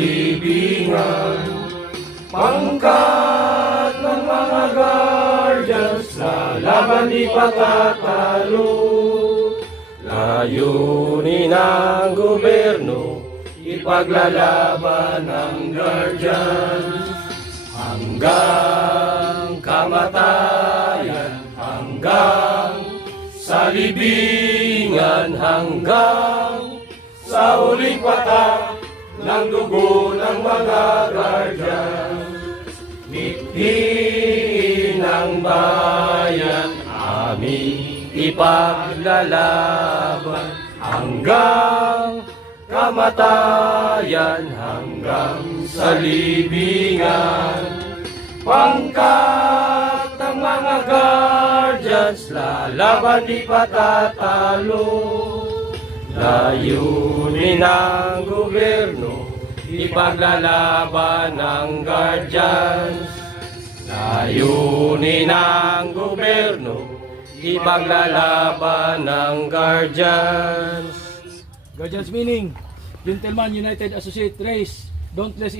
libingan. Pangkat ng mga guardians na laban di patatalo. Layunin ng gobyerno, ipaglalaban ng guardians. Hanggang kamatayan, hanggang sa libingan, hanggang sa huling patak ng dugo ng mga guardians. Mithiin ng bayan, aming ipaglalaban hanggang kamatayan, hanggang sa libingan. Pangkat ng mga guardians, lalaban di patatalo. Layunin ng gobyerno, ipaglalaban ng guardians. Layunin ng gobyerno, ipaglalaban ng guardians. Guardians meaning Gentleman United Associate Race, Dauntless